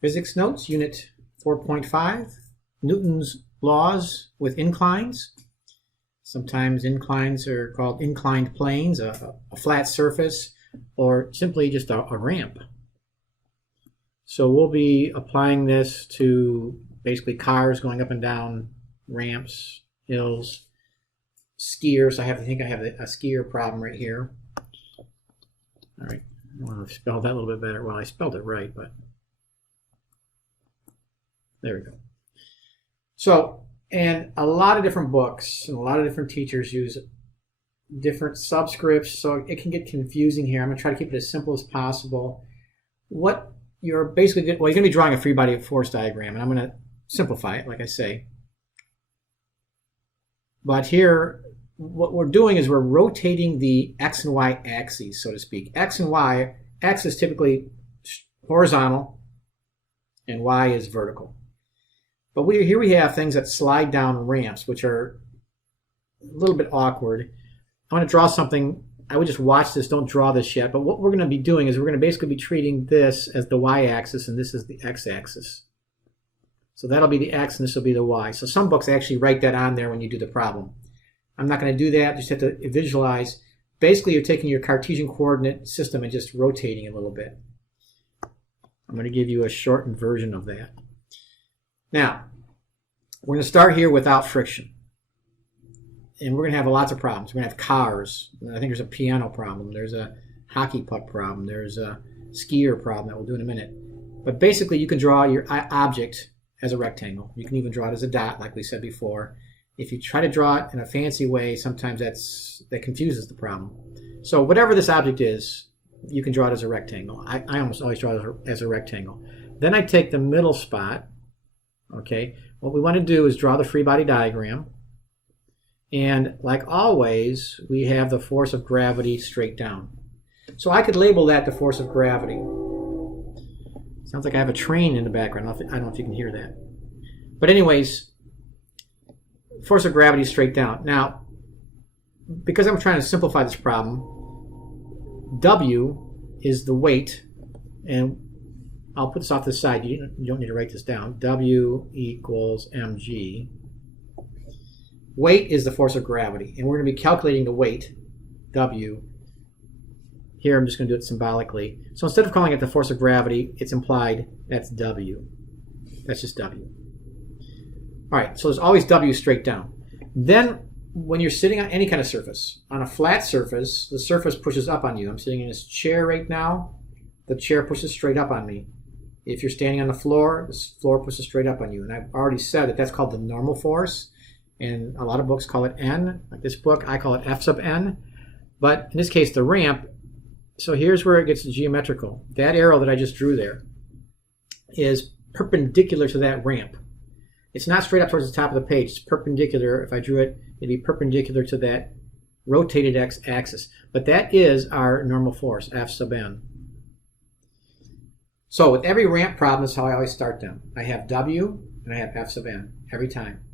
Physics Notes, Unit 4.5, Newton's Laws with Inclines. Sometimes inclines are called inclined planes, a flat surface, or simply just a ramp. So we'll be applying this to basically cars going up and down ramps, hills, skiers. I think I have a skier problem right here. All right, I want to spell that a little bit better. Well, I spelled it right, but there we go. So, and a lot of different books and a lot of different teachers use different subscripts, so it can get confusing here. I'm going to try to keep it as simple as possible. What you're basically, you're going to be drawing a free body force diagram, and I'm going to simplify it, like I say. But here, what we're doing is we're rotating the X and Y axes, so to speak. X and Y, X is typically horizontal, and Y is vertical. But here we have things that slide down ramps, which are a little bit awkward. I want to draw something. I would just watch this. Don't draw this yet. But what we're going to be doing is we're going to basically be treating this as the y-axis, and this is the x-axis. So that'll be the x, and this will be the y. So some books actually write that on there when you do the problem. I'm not going to do that. You just have to visualize. Basically, you're taking your Cartesian coordinate system and just rotating it a little bit. I'm going to give you a shortened version of that. Now, we're going to start here without friction. And we're going to have lots of problems. We're going to have cars. I think there's a piano problem. There's a hockey puck problem. There's a skier problem that we'll do in a minute. But basically, you can draw your object as a rectangle. You can even draw it as a dot, like we said before. If you try to draw it in a fancy way, sometimes that confuses the problem. So whatever this object is, you can draw it as a rectangle. I almost always draw it as a rectangle. Then I take the middle spot. Okay, what we want to do is draw the free body diagram. And like always, we have the force of gravity straight down. So I could label that the force of gravity. Sounds like I have a train in the background. I don't know if you can hear that. But anyways, force of gravity straight down. Now, because I'm trying to simplify this problem, W is the weight, and I'll put this off to the side. You don't need to write this down. W equals mg. Weight is the force of gravity, and we're going to be calculating the weight, W. Here I'm just going to do it symbolically. So instead of calling it the force of gravity, it's implied that's W. That's just W. All right, so there's always W straight down. Then when you're sitting on any kind of surface, on a flat surface, the surface pushes up on you. I'm sitting in this chair right now. The chair pushes straight up on me. If you're standing on the floor pushes straight up on you. And I've already said that that's called the normal force. And a lot of books call it N. Like this book, I call it F sub N. But in this case, the ramp, so here's where it gets geometrical. That arrow that I just drew there is perpendicular to that ramp. It's not straight up towards the top of the page. It's perpendicular. If I drew it, it'd be perpendicular to that rotated x-axis. But that is our normal force, F sub N. So with every ramp problem, that's how I always start them. I have W and I have F sub N every time.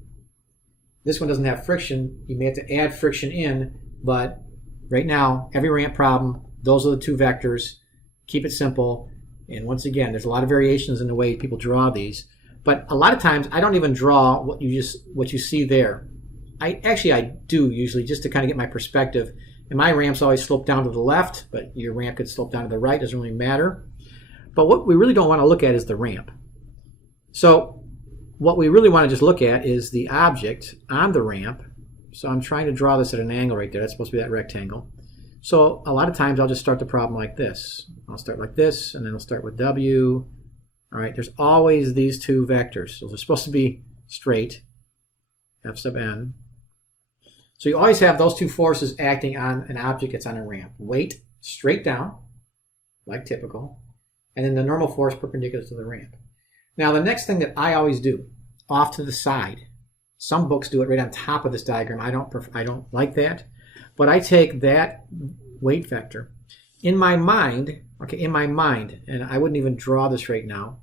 This one doesn't have friction. You may have to add friction in, but right now, every ramp problem, those are the two vectors. Keep it simple. And once again, there's a lot of variations in the way people draw these. But a lot of times, I don't even draw what you see there. I do usually, just to kind of get my perspective. And my ramps always slope down to the left, but your ramp could slope down to the right. Doesn't really matter. But what we really don't want to look at is the ramp. So what we really want to just look at is the object on the ramp. So I'm trying to draw this at an angle right there. That's supposed to be that rectangle. So a lot of times I'll just start the problem like this. I'll start like this, and then I'll start with W. All right, there's always these two vectors. So they're supposed to be straight, F sub N. So you always have those two forces acting on an object that's on a ramp. Weight straight down, like typical, and then the normal force perpendicular to the ramp. Now the next thing that I always do, off to the side. Some books do it right on top of this diagram. I don't like that, but I take that weight vector in my mind. Okay, in my mind, and I wouldn't even draw this right now.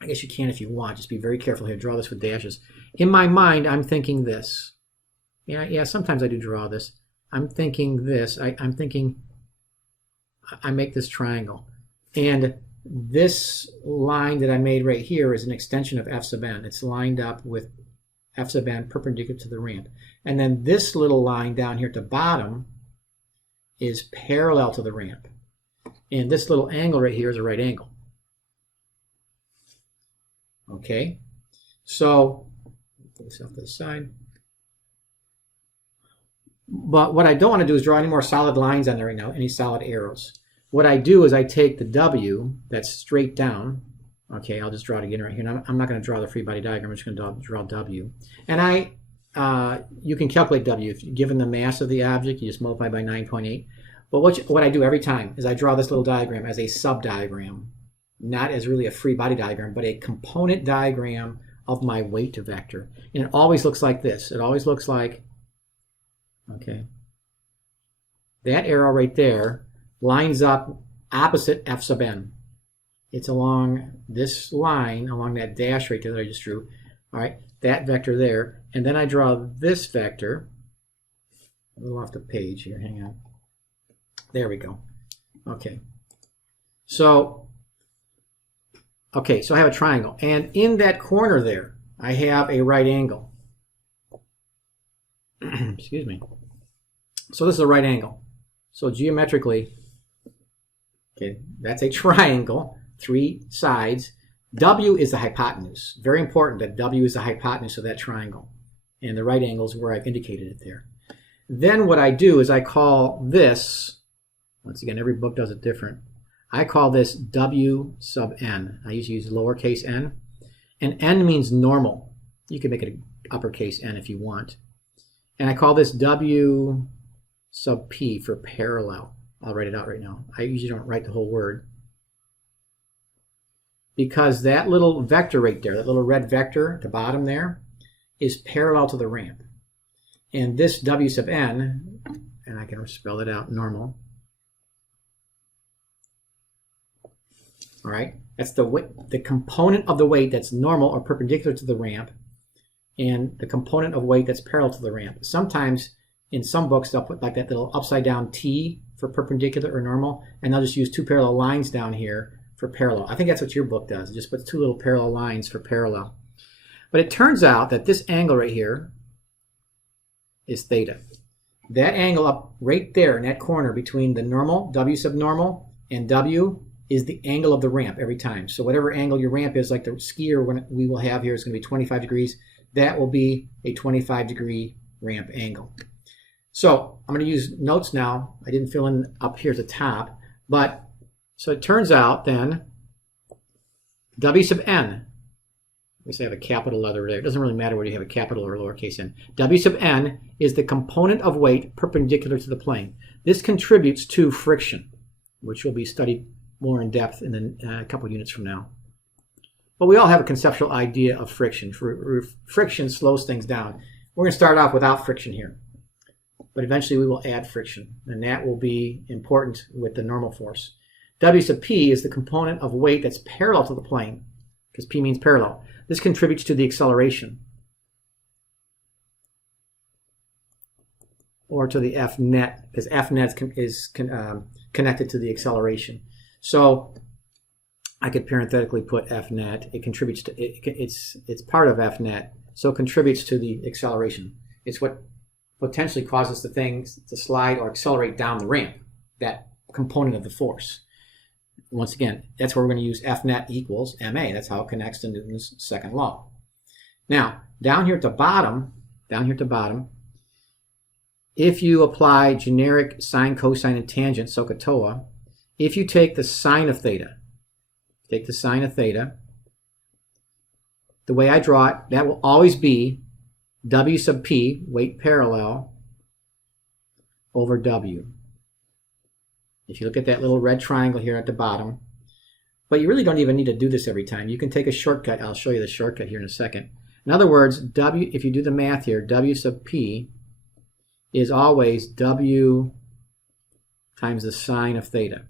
I guess you can if you want. Just be very careful here. Draw this with dashes. In my mind, I'm thinking this. Yeah. Sometimes I do draw this. I'm thinking this. I'm thinking I make this triangle, and this line that I made right here is an extension of f sub n. It's lined up with f sub n perpendicular to the ramp. And then this little line down here at the bottom is parallel to the ramp. And this little angle right here is a right angle. Okay, so put this off to the side. But what I don't want to do is draw any more solid lines on there right now, any solid arrows. What I do is I take the W that's straight down. Okay, I'll just draw it again right here. And I'm not going to draw the free body diagram. I'm just going to draw W. And you can calculate W. If given the mass of the object, you just multiply by 9.8. But what I do every time is I draw this little diagram as a sub-diagram, not as really a free body diagram, but a component diagram of my weight vector. And it always looks like this. It always looks like, okay, that arrow right there lines up opposite f sub n. It's along this line, along that dash right there that I just drew. All right, that vector there. And then I draw this vector, a little off the page here, hang on. There we go. Okay. So I have a triangle. And in that corner there, I have a right angle. Excuse me. So this is a right angle. So geometrically, okay, that's a triangle, 3 sides. W is the hypotenuse. Very important that W is the hypotenuse of that triangle. And the right angle is where I've indicated it there. Then what I do is I call this, once again, every book does it different. I call this W sub n. I usually use lowercase n. And n means normal. You can make it uppercase n if you want. And I call this W sub p for parallel. I'll write it out right now. I usually don't write the whole word. Because that little vector right there, that little red vector at the bottom there, is parallel to the ramp. And this W sub n, and I can spell it out, normal. All right, that's the component of the weight that's normal or perpendicular to the ramp, and the component of weight that's parallel to the ramp. Sometimes in some books they'll put like that little upside down T for perpendicular or normal, and they'll just use 2 parallel lines down here for parallel. I think that's what your book does. It just puts 2 little parallel lines for parallel. But it turns out that this angle right here is theta. That angle up right there in that corner between the normal, W sub normal, and W is the angle of the ramp every time. So whatever angle your ramp is, like the skier we will have here is going to be 25 degrees. That will be a 25-degree ramp angle. So I'm going to use notes now. I didn't fill in up here at the top. But so it turns out then W sub n, I guess I have a capital letter there. It doesn't really matter whether you have a capital or a lowercase n. W sub n is the component of weight perpendicular to the plane. This contributes to friction, which will be studied more in depth in a couple units from now. But we all have a conceptual idea of friction. Friction slows things down. We're going to start off without friction here. But eventually we will add friction, and that will be important with the normal force. W sub p is the component of weight that's parallel to the plane, because p means parallel. This contributes to the acceleration, or to the F net, because F net is connected to the acceleration. So I could parenthetically put F net. It contributes to it's part of F net, so it contributes to the acceleration. It's what potentially causes the things to slide or accelerate down the ramp, that component of the force. Once again, that's where we're going to use F net equals ma. That's how it connects to Newton's second law. Now, down here at the bottom, if you apply generic sine, cosine, and tangent, SOHCAHTOA, if you take the sine of theta, the way I draw it, that will always be W sub p, weight parallel, over W. If you look at that little red triangle here at the bottom, but you really don't even need to do this every time. You can take a shortcut. I'll show you the shortcut here in a second. In other words, W, if you do the math here, W sub p is always W times the sine of theta.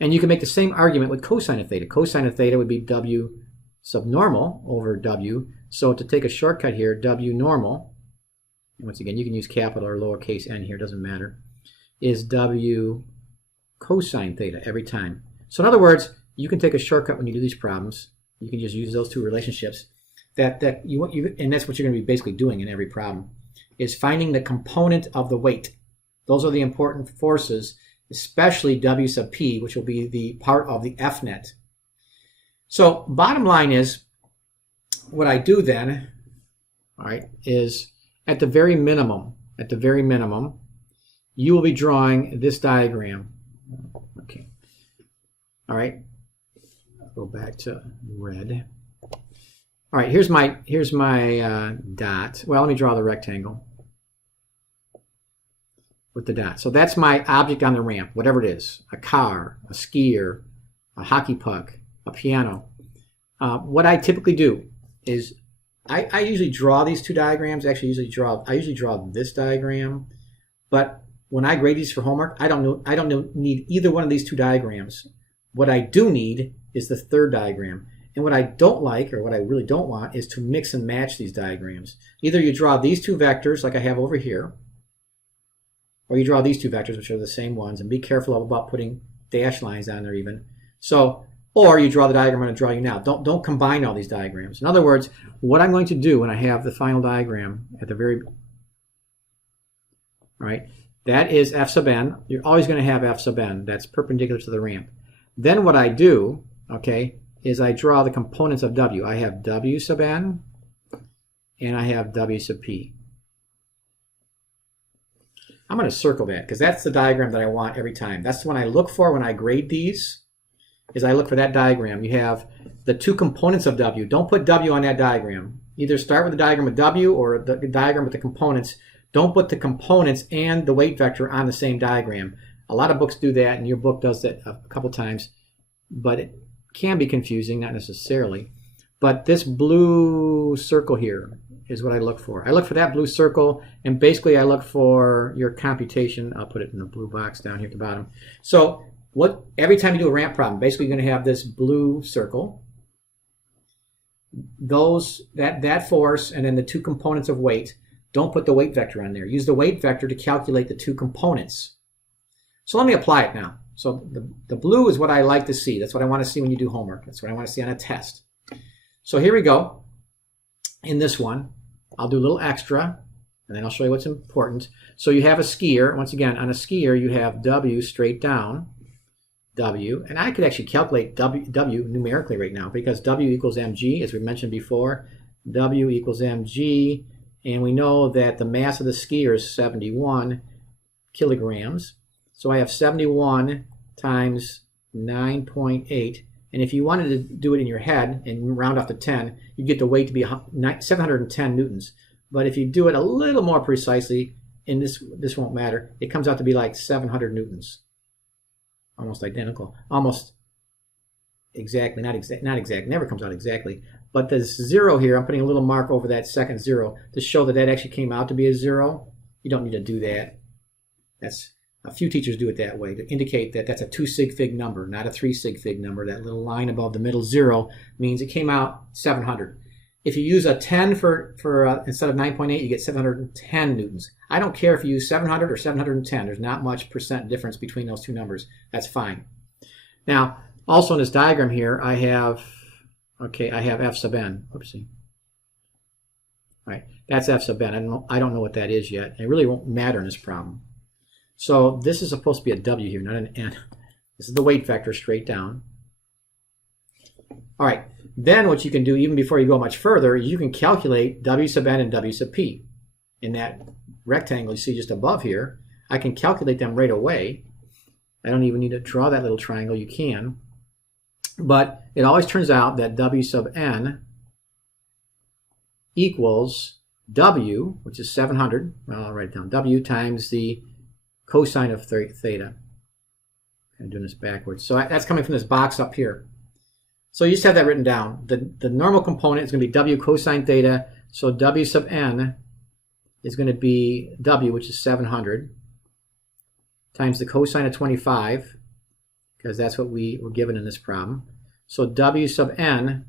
And you can make the same argument with cosine of theta. Cosine of theta would be W sub normal over W. So to take a shortcut here, W normal, and once again, you can use capital or lowercase n here, doesn't matter, is W cosine theta every time. So in other words, you can take a shortcut when you do these problems. You can just use those two relationships. And that's what you're going to be basically doing in every problem, is finding the component of the weight. Those are the important forces, especially W sub P, which will be the part of the F net. So bottom line is, what I do then, all right, is at the very minimum, you will be drawing this diagram. Okay. All right. Go back to red. All right, here's my dot. Well, let me draw the rectangle with the dot. So that's my object on the ramp, whatever it is, a car, a skier, a hockey puck, a piano. What I typically do is I usually draw these two diagrams. Actually, I usually draw this diagram, but when I grade these for homework, I don't need either one of these two diagrams. What I do need is the third diagram. And what I don't like, or what I really don't want, is to mix and match these diagrams. Either you draw these two vectors like I have over here, or you draw these two vectors, which are the same ones, and be careful about putting dash lines on there even. So, or you draw the diagram I'm going to draw you now. Don't combine all these diagrams. In other words, what I'm going to do when I have the final diagram at the very, all right, that is F sub n. You're always going to have F sub n. That's perpendicular to the ramp. Then what I do, okay, is I draw the components of W. I have W sub n, and I have W sub p. I'm going to circle that because that's the diagram that I want every time. That's the one I look for when I grade these, is I look for that diagram. You have the two components of W. Don't put W on that diagram. Either start with the diagram of W or the diagram with the components. Don't put the components and the weight vector on the same diagram. A lot of books do that, and your book does that a couple times, but it can be confusing, not necessarily. But this blue circle here is what I look for. I look for that blue circle, and basically I look for your computation. I'll put it in the blue box down here at the bottom. So every time you do a ramp problem, basically you're going to have this blue circle, that force, and then the two components of weight. Don't put the weight vector on there. Use the weight vector to calculate the two components. So let me apply it now. So the blue is what I like to see. That's what I want to see when you do homework. That's what I want to see on a test. So here we go. In this one, I'll do a little extra, and then I'll show you what's important. So you have a skier. Once again, on a skier, you have W straight down, W. And I could actually calculate W numerically right now, because W equals mg, as we mentioned before. W equals mg, and we know that the mass of the skier is 71 kilograms. So I have 71 times 9.8. And if you wanted to do it in your head and round off to 10, you get the weight to be 710 newtons. But if you do it a little more precisely, and this won't matter, it comes out to be like 700 newtons. Almost identical. Almost exactly. Not exact. Never comes out exactly. But the zero here, I'm putting a little mark over that second zero to show that actually came out to be a zero. You don't need to do that. A few teachers do it that way to indicate that that's a 2 sig fig number, not a 3 sig fig number. That little line above the middle zero means it came out 700. If you use a 10 for instead of 9.8, you get 710 newtons. I don't care if you use 700 or 710. There's not much percent difference between those two numbers. That's fine. Now, also in this diagram here, I have F sub n. Oopsie. All right, that's F sub n. I don't know what that is yet. It really won't matter in this problem. So this is supposed to be a W here, not an N. This is the weight vector straight down. All right, then what you can do, even before you go much further, you can calculate W sub n and W sub p. In that rectangle you see just above here, I can calculate them right away. I don't even need to draw that little triangle. You can. But it always turns out that W sub n equals W, which is 700. Well, I'll write it down. W times the cosine of theta. I'm doing this backwards. So that's coming from this box up here. So you just have that written down. The normal component is going to be W cosine theta. So W sub n is going to be W, which is 700, times the cosine of 25, because that's what we were given in this problem. So W sub n,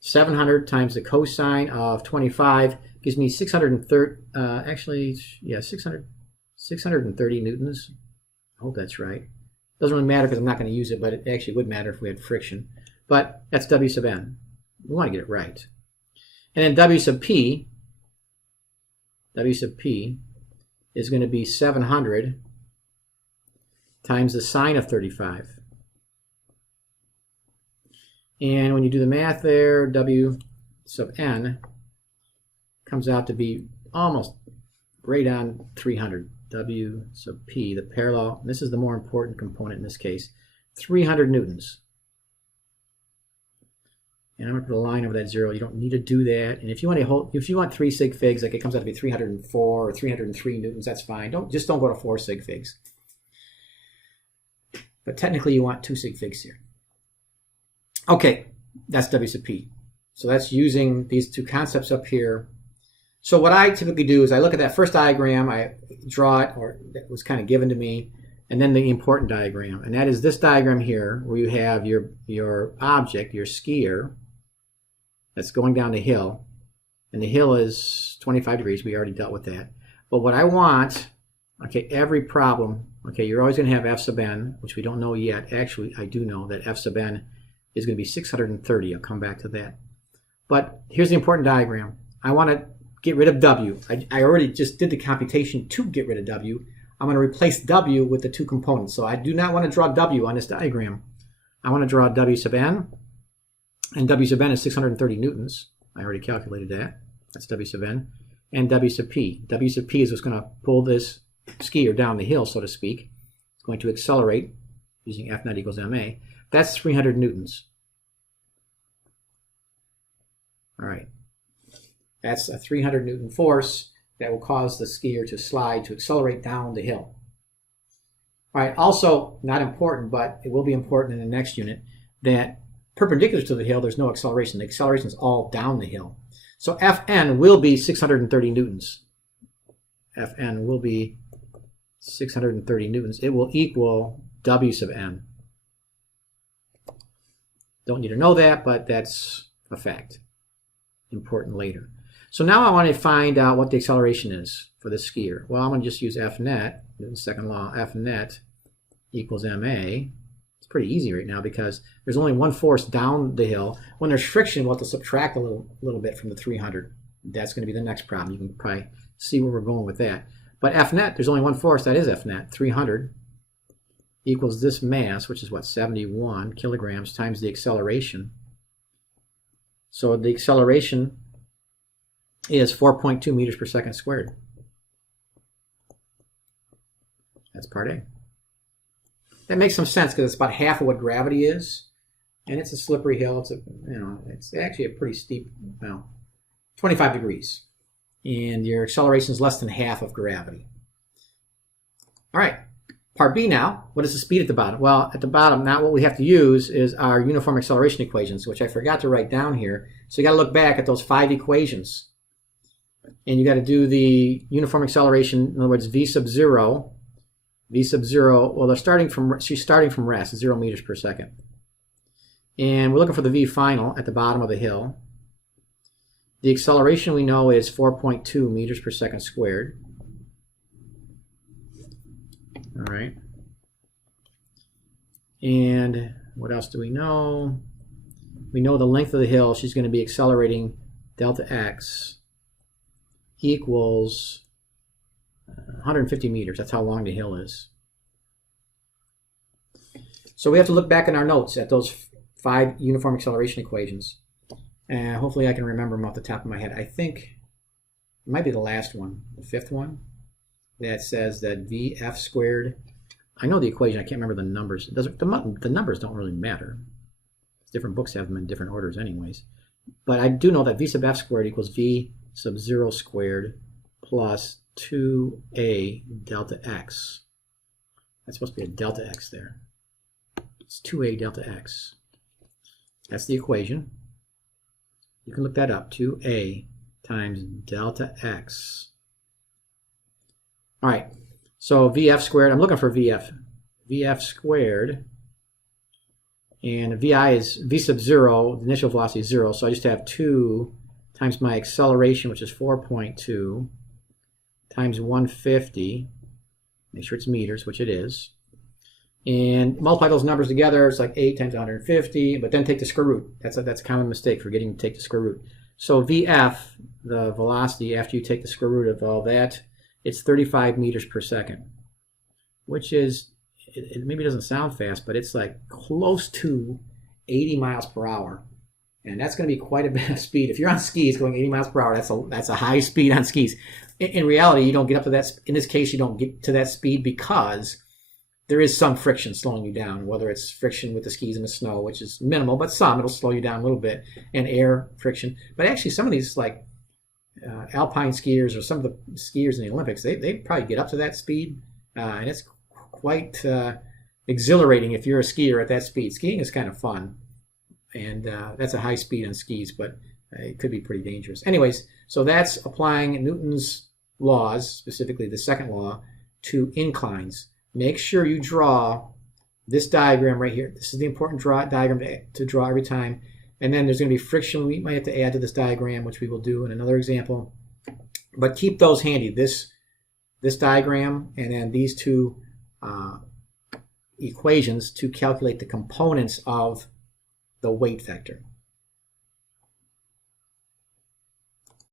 700 times the cosine of 25 gives me 630 newtons. I hope that's right. Doesn't really matter because I'm not going to use it, but it actually would matter if we had friction. But that's W sub n. We want to get it right. And then W sub p is going to be 700 times the sine of 35. And when you do the math there, W sub n comes out to be almost right on 300. W sub p, the parallel, and this is the more important component in this case, 300 newtons. And I'm going to put a line over that 0. You don't need to do that. And if you want 3 sig figs, like it comes out to be 304 or 303 newtons, that's fine. Just don't go to 4 sig figs. But technically, you want 2 sig figs here. Okay, that's W sub p. So that's using these two concepts up here. So what I typically do is I look at that first diagram, I draw it, or that was kind of given to me, and then the important diagram. And that is this diagram here, where you have your object, your skier, that's going down the hill. And the hill is 25 degrees. We already dealt with that. But what I want, okay, every problem, okay, you're always going to have F sub n, which we don't know yet. Actually, I do know that F sub n is going to be 630. I'll come back to that. But here's the important diagram. I want to get rid of W. I already just did the computation to get rid of W. I'm going to replace W with the two components. So I do not want to draw W on this diagram. I want to draw W sub n. And W sub n is 630 newtons. I already calculated that. That's W sub n. And W sub p. W sub p is what's going to pull this skier down the hill, so to speak. It's going to accelerate using F naught equals ma. That's 300 newtons. All right. That's a 300 Newton force that will cause the skier to slide, to accelerate down the hill. All right, also not important, but it will be important in the next unit, that perpendicular to the hill, there's no acceleration. The acceleration is all down the hill. So Fn will be 630 newtons. Fn will be 630 newtons. It will equal W sub n. Don't need to know that, but that's a fact. Important later. So now I want to find out what the acceleration is for the skier. Well, I'm going to just use F net, Newton's second law, F net equals ma. It's pretty easy right now because there's only one force down the hill. When there's friction, we'll have to subtract a little bit from the 300. That's going to be the next problem. You can probably see where we're going with that. But F net, there's only one force, that is F net. 300 equals this mass, which is what, 71 kilograms times the acceleration. So the acceleration is 4.2 meters per second squared. That's part A. That makes some sense because it's about half of what gravity is, and it's a slippery hill. It's actually a pretty steep, 25 degrees, and your acceleration is less than half of gravity. All right, part B now. What is the speed at the bottom? Well, at the bottom, now what we have to use is our uniform acceleration equations, which I forgot to write down here. So you got to look back at those 5 equations. And you got to do the uniform acceleration, in other words, v sub 0. V sub 0, well, she's starting from rest, 0 meters per second. And we're looking for the v final at the bottom of the hill. The acceleration we know is 4.2 meters per second squared. All right. And what else do we know? We know the length of the hill. She's going to be accelerating delta x equals 150 meters. That's how long the hill is. So we have to look back in our notes at those 5 uniform acceleration equations. And hopefully I can remember them off the top of my head. I think it might be the last one, the 5th one, that says that Vf squared, I know the equation, I can't remember the numbers. The numbers don't really matter. Different books have them in different orders anyways. But I do know that V sub f squared equals V sub 0 squared plus 2a delta x. That's supposed to be a delta x there. It's 2a delta x. That's the equation. You can look that up. 2a times delta x. All right. So Vf squared, I'm looking for Vf. Vf squared. And Vi is V sub 0, the initial velocity is 0. So I just have 2 times my acceleration, which is 4.2, times 150. Make sure it's meters, which it is. And multiply those numbers together, it's like 8 times 150, but then take the square root. That's a common mistake, forgetting to take the square root. So VF, the velocity after you take the square root of all that, it's 35 meters per second, which is, it maybe doesn't sound fast, but it's like close to 80 miles per hour. And that's going to be quite a bit of speed. If you're on skis going 80 miles per hour, that's a high speed on skis. In reality, you don't get up to that. In this case, you don't get to that speed because there is some friction slowing you down, whether it's friction with the skis in the snow, which is minimal, but some, it'll slow you down a little bit, and air friction. But actually, some of these, like alpine skiers or some of the skiers in the Olympics, they probably get up to that speed, and it's quite exhilarating if you're a skier at that speed. Skiing is kind of fun, and that's a high speed on skis, but it could be pretty dangerous. Anyways, so that's applying Newton's laws, specifically the second law, to inclines. Make sure you draw this diagram right here. This is the important diagram to draw every time. And then there's going to be friction we might have to add to this diagram, which we will do in another example. But keep those handy, this diagram and then these two equations to calculate the components of the weight vector.